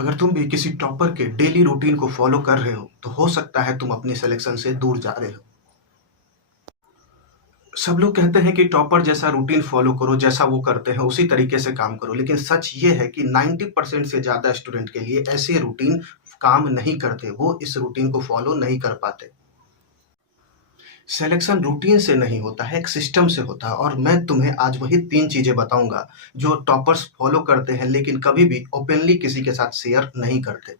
अगर तुम भी किसी टॉपर के डेली रूटीन को फॉलो कर रहे हो तो हो सकता है तुम अपनी सिलेक्शन से दूर जा रहे हो। सब लोग कहते हैं कि टॉपर जैसा रूटीन फॉलो करो, जैसा वो करते हैं उसी तरीके से काम करो, लेकिन सच ये है कि 90% से ज़्यादा स्टूडेंट के लिए ऐसे रूटीन काम नहीं करते, वो इस रूटीन को फॉलो नहीं कर पाते। सिलेक्शन रूटीन से नहीं होता है, एक सिस्टम से होता है और मैं तुम्हें आज वही 3 चीज़ें बताऊँगा जो टॉपर्स फॉलो करते हैं लेकिन कभी भी ओपनली किसी के साथ शेयर नहीं करते।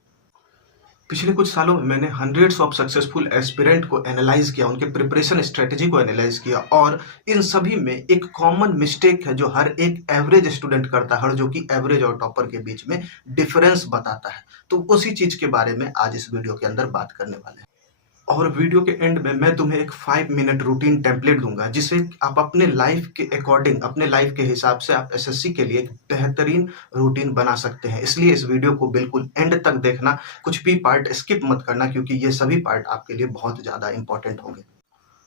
पिछले कुछ सालों में मैंने हंड्रेड्स ऑफ सक्सेसफुल एस्पिरेंट को एनालाइज किया, उनके प्रिपरेशन स्ट्रेटजी को एनालाइज किया और इन सभी में एक कॉमन मिस्टेक है जो हर एक एवरेज स्टूडेंट करता है और जो कि एवरेज और टॉपर के बीच में डिफरेंस बताता है। तो उसी चीज के बारे में आज इस वीडियो के अंदर बात करने वाले हैं। और वीडियो के एंड में मैं तुम्हें एक 5 मिनट रूटीन टेम्पलेट दूंगा जिसे आप अपने लाइफ के अकॉर्डिंग, अपने लाइफ के हिसाब से आप एसएससी के लिए एक बेहतरीन रूटीन बना सकते हैं। इसलिए इस वीडियो को बिल्कुल एंड तक देखना, कुछ भी पार्ट स्किप मत करना क्योंकि ये सभी पार्ट आपके लिए बहुत ज़्यादा इंपॉर्टेंट होंगे।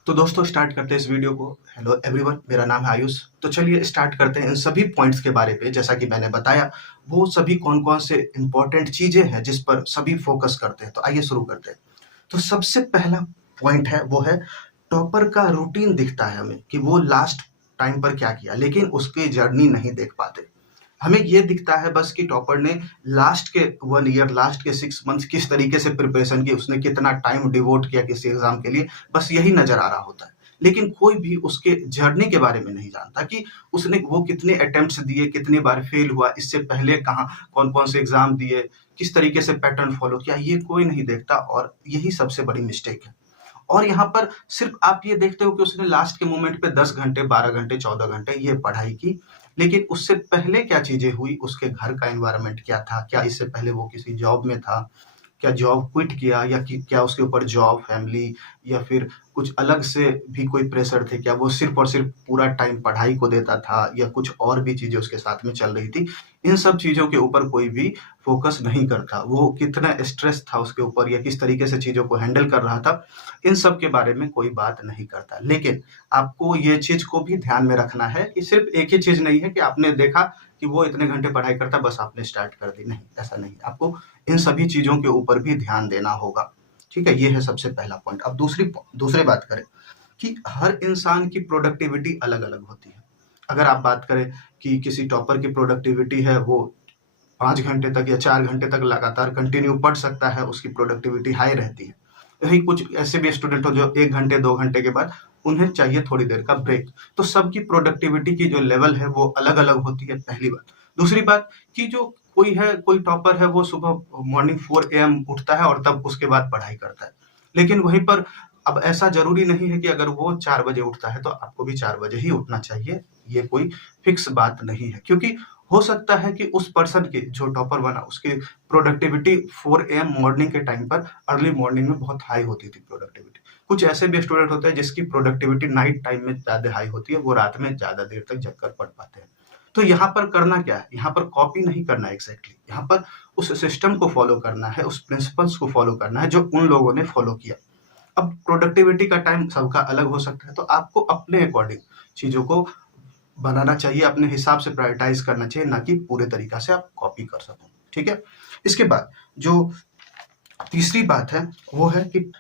तो दोस्तों स्टार्ट करते हैं इस वीडियो को। हेलो एवरीवन, मेरा नाम है आयुष। तो चलिए स्टार्ट करते हैं इन सभी पॉइंट्स के बारे पे। जैसा कि मैंने बताया, वो सभी कौन कौन से इंपॉर्टेंट चीज़ें हैं जिस पर सभी फोकस करते हैं। तो आइए शुरू करते हैं। तो सबसे पहला पॉइंट है वो है टॉपर का रूटीन दिखता है हमें कि वो लास्ट टाइम पर क्या किया, लेकिन उसकी जर्नी नहीं देख पाते। हमें ये दिखता है बस कि टॉपर ने लास्ट के 1 ईयर, लास्ट के 6 मंथ्स किस तरीके से प्रिपरेशन की, उसने कितना टाइम डिवोट किया किसी एग्जाम के लिए, बस यही नजर आ रहा होता है। लेकिन कोई भी उसके जर्नी के बारे में नहीं जानता कि उसने वो कितने अटेम्प्ट्स दिए, कितनी बार फेल हुआ, इससे पहले कहाँ कौन कौन से एग्जाम दिए, किस तरीके से पैटर्न फॉलो किया, ये कोई नहीं देखता और यही सबसे बड़ी मिस्टेक है। और यहाँ पर सिर्फ आप ये देखते हो कि उसने लास्ट के मोमेंट पे 10 घंटे, 12 घंटे, 14 घंटे ये पढ़ाई की, लेकिन उससे पहले क्या चीजें हुई, उसके घर का एनवायरनमेंट क्या था, क्या इससे पहले वो किसी जॉब में था, क्या जॉब क्विट किया, या कि क्या उसके ऊपर जॉब, फैमिली या फिर कुछ अलग से भी कोई प्रेशर थे, क्या वो सिर्फ और सिर्फ पूरा टाइम पढ़ाई को देता था या कुछ और भी चीजें उसके साथ में चल रही थी। इन सब चीजों के ऊपर कोई भी फोकस नहीं करता। वो कितना स्ट्रेस था उसके ऊपर या किस तरीके से चीजों को हैंडल कर रहा था, इन सब के बारे में कोई बात नहीं करता। लेकिन आपको ये चीज को भी ध्यान में रखना है कि सिर्फ एक ही चीज नहीं है कि आपने देखा कि वो इतने घंटे पढ़ाई करता बस आपने स्टार्ट कर दी, नहीं, ऐसा नहीं। आपको इन सभी चीजों के ऊपर भी ध्यान देना होगा। ठीक है, ये है सबसे पहला पॉइंट। अब दूसरी बात करें कि हर इंसान की प्रोडक्टिविटी अलग अलग होती है। अगर आप बात करें कि किसी टॉपर की प्रोडक्टिविटी है, वो 5 घंटे तक या 4 घंटे तक लगातार कंटिन्यू पढ़ सकता है, उसकी प्रोडक्टिविटी हाई रहती है। वही कुछ ऐसे भी स्टूडेंट हो जो 1 घंटे 2 घंटे के बाद उन्हें चाहिए थोड़ी देर का ब्रेक। तो सबकी प्रोडक्टिविटी की जो लेवल है वो अलग अलग होती है, पहली बात। दूसरी बात कि जो कोई टॉपर है वो सुबह मॉर्निंग 4 AM उठता है और तब उसके बाद पढ़ाई करता है। लेकिन वहीं पर अब ऐसा जरूरी नहीं है कि अगर वो 4 बजे उठता है तो आपको भी 4 बजे ही उठना चाहिए। ये कोई फिक्स बात नहीं है, क्योंकि हो सकता है कि उस पर्सन की, जो टॉपर बना, उसकी प्रोडक्टिविटी 4 AM मॉर्निंग के टाइम पर, अर्ली मॉर्निंग में बहुत हाई होती थी प्रोडक्टिविटी। कुछ ऐसे भी स्टूडेंट होते हैं जिसकी प्रोडक्टिविटी नाइट टाइम में ज्यादा हाई होती है, वो रात में ज्यादा देर तक जगकर पढ़ पाते हैं। तो यहाँ पर करना क्या है, यहाँ पर कॉपी नहीं करना है एग्जैक्टली, यहाँ पर उस सिस्टम को फॉलो करना है, उस प्रिंसिपल्स को फॉलो करना है जो उन लोगों ने फॉलो किया। अब प्रोडक्टिविटी का टाइम सबका अलग हो सकता है, तो आपको अपने अकॉर्डिंग चीजों को बनाना चाहिए, अपने हिसाब से प्रायोरिटाइज करना चाहिए, ना कि पूरे तरीका से आप कॉपी कर सको। ठीक है, इसके बाद जो तीसरी बात है वो है कि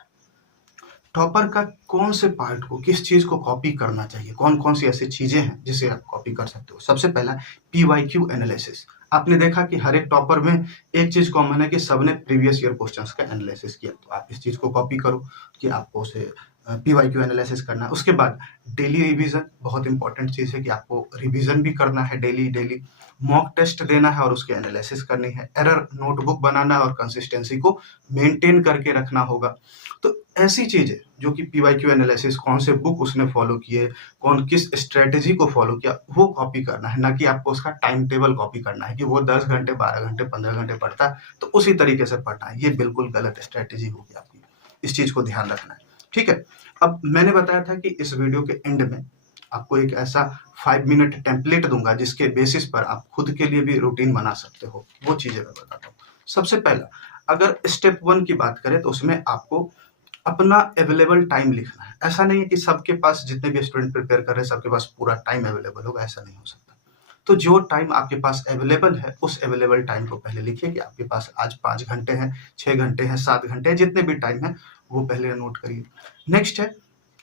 टॉपर का कौन से पार्ट को, किस चीज को कॉपी करना चाहिए, कौन कौन सी ऐसी चीजें हैं जिसे आप कॉपी कर सकते हो। सबसे पहला PYQ एनालिसिस। आपने देखा कि हर एक टॉपर में एक चीज कॉमन है कि सबने प्रीवियस ईयर क्वेश्चंस का एनालिसिस किया, तो आप इस चीज को कॉपी करो कि आपको उसे PYQ एनालिसिस करना है। उसके बाद डेली रिवीजन, बहुत इंपॉर्टेंट चीज है कि आपको रिवीजन भी करना है डेली डेली। मॉक टेस्ट देना है और उसकी एनालिसिस करनी है। एरर नोटबुक बनाना है और कंसिस्टेंसी को मेंटेन करके रखना होगा। तो ऐसी चीजें जो कि PYQ एनालिसिस, कौन से बुक उसने फॉलो किए, कौन किस स्ट्रेटेजी को फॉलो किया, वो कॉपी करना है, ना कि आपको उसका टाइम टेबल कॉपी करना है कि वो 10 घंटे, 12 घंटे, 15 घंटे पढ़ता है तो उसी तरीके से पढ़ना है। ये बिल्कुल गलत स्ट्रेटेजी होगी आपकी, इस चीज को ध्यान रखना है। ठीक है, अब मैंने बताया था कि इस वीडियो के एंड में आपको एक ऐसा 5 मिनट टेम्पलेट दूंगा जिसके बेसिस पर आप खुद के लिए भी रूटीन बना सकते हो। वो चीजें मैं बताता हूँ। सबसे पहला, अगर स्टेप 1 की बात करें तो उसमें आपको अपना अवेलेबल टाइम लिखना है। ऐसा नहीं है कि सबके पास, जितने भी स्टूडेंट प्रिपेयर कर रहे हैं सबके पास पूरा टाइम अवेलेबल होगा, ऐसा नहीं हो सकता। तो जो टाइम आपके पास अवेलेबल है, उस अवेलेबल टाइम को पहले लिखिए कि आपके पास आज 5 घंटे हैं, 6 घंटे हैं, 7 घंटे हैं, जितने भी टाइम है वो पहले नोट करिए। नेक्स्ट है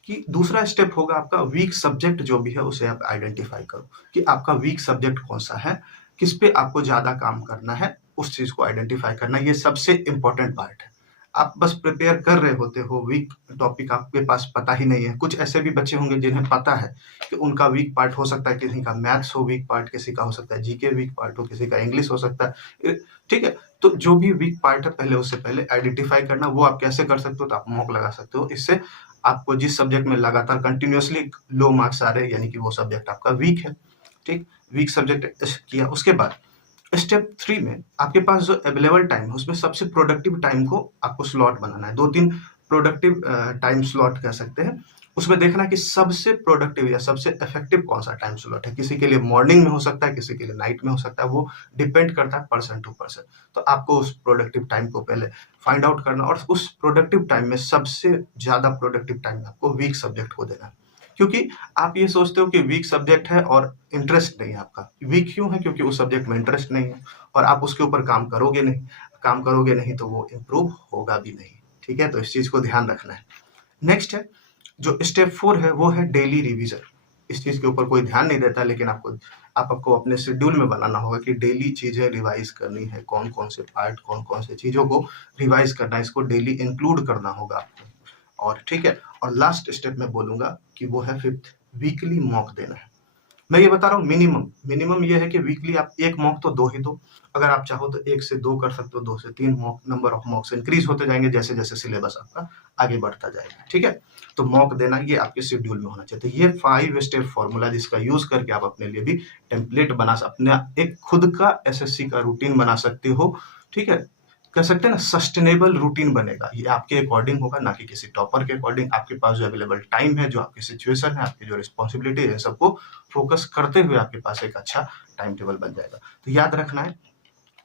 कि दूसरा स्टेप होगा आपका वीक सब्जेक्ट जो भी है उसे आप आइडेंटिफाई करो कि आपका वीक सब्जेक्ट कौन-सा है, किस पे आपको ज़्यादा काम करना है, उस चीज़ को आइडेंटिफाई करना, ये सबसे इम्पोर्टेंट पार्ट है। आप बस प्रिपेयर कर रहे होते हो, वीक टॉपिक आपके पास पता ही नहीं है। कुछ ऐसे भी बच्चे होंगे जिन्हें पता है कि उनका वीक पार्ट हो सकता है, किसी का मैथ्स हो वीक पार्ट, किसी का हो सकता है जीके वीक पार्ट हो, किसी का इंग्लिश हो सकता है। ठीक है? तो जो भी वीक पार्ट है पहले उससे पहले आइडेंटिफाई करना। वो आप कैसे कर सकते हो? तो आप मॉक लगा सकते हो। इससे आपको जिस सब्जेक्ट में लगातार कंटिन्यूअसली लो मार्क्स आ रहे हैं, यानी कि वो सब्जेक्ट आपका वीक है। ठीक? वीक सब्जेक्ट किया, उसके बाद स्टेप 3 में आपके पास जो अवेलेबल टाइम है उसमें सबसे प्रोडक्टिव टाइम को आपको स्लॉट बनाना है। 2-3 प्रोडक्टिव टाइम स्लॉट कह सकते हैं। उसमें देखना है कि सबसे प्रोडक्टिव या सबसे इफेक्टिव कौन-सा टाइम स्लॉट है। किसी के लिए मॉर्निंग में हो सकता है, किसी के लिए नाइट में हो सकता है, वो डिपेंड करता है पर्सन टू पर्सन। तो आपको उस प्रोडक्टिव टाइम को पहले फाइंड आउट करना और उस प्रोडक्टिव टाइम में सबसे ज़्यादा प्रोडक्टिव टाइम आपको वीक सब्जेक्ट को देना है। क्योंकि आप ये सोचते हो कि वीक सब्जेक्ट है और इंटरेस्ट नहीं है आपका। वीक क्यों है? क्योंकि उस सब्जेक्ट में इंटरेस्ट नहीं है और आप उसके ऊपर काम करोगे नहीं। काम करोगे नहीं तो वो इम्प्रूव होगा भी नहीं। ठीक है? तो इस चीज़ को ध्यान रखना है। नेक्स्ट है, जो स्टेप 4 है वो है डेली रिवीजन। इस चीज़ के ऊपर कोई ध्यान नहीं देता, लेकिन आपको अपने शेड्यूल में बनाना होगा कि डेली चीज़ें रिवाइज़ करनी है। कौन-कौन से पार्ट, कौन-कौन से चीज़ों को रिवाइज़ करना है, इसको डेली इंक्लूड करना होगा आपको। और ठीक है, और लास्ट स्टेप मैं बोलूँगा कि वो है 5th, वीकली मॉक देना है। मैं ये बता रहा हूँ मिनिमम ये है कि वीकली आप 1 मॉक तो दो ही दो। अगर आप चाहो तो 1 से 2 कर सकते हो, 2 से 3 मॉक, नंबर ऑफ मॉक्स इंक्रीज़ होते जाएँगे जैसे-जैसे सिलेबस आपका आगे बढ़ता जाएगा, ठीक है? तो मॉक देना ये आपके शेड्यूल में होना चाहिए। तो ये 5 स्टेप फॉर्मूला जिसका यूज़ करके आप अपने लिए भी टेम्पलेट अपना एक खुद का एसएससी का रूटीन बना सकते हो, ठीक है? कह सकते हैं ना, सस्टेनेबल रूटीन बनेगा। ये आपके अकॉर्डिंग होगा, ना कि किसी टॉपर के अकॉर्डिंग। आपके पास जो अवेलेबल टाइम है, जो आपकी सिचुएशन है, आपकी जो रिस्पॉन्सिबिलिटी है, सबको फोकस करते हुए आपके पास एक अच्छा टाइम टेबल बन जाएगा। तो याद रखना है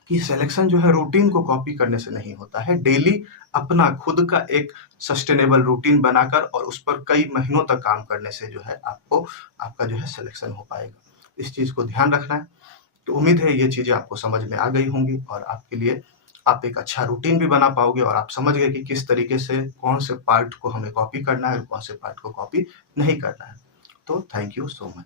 कि सिलेक्शन जो है रूटीन को कॉपी करने से नहीं होता है। डेली अपना खुद का एक सस्टेनेबल रूटीन बनाकर और उस पर कई महीनों तक काम करने से जो है आपका जो है सिलेक्शन हो पाएगा। इस चीज़ को ध्यान रखना है। तो उम्मीद है ये चीज़ें आपको समझ में आ गई होंगी और आपके लिए आप एक अच्छा रूटीन भी बना पाओगे और आप समझ गए कि किस तरीके से कौन से पार्ट को हमें कॉपी करना है और कौन से पार्ट को कॉपी नहीं करना है। तो थैंक यू सो मच।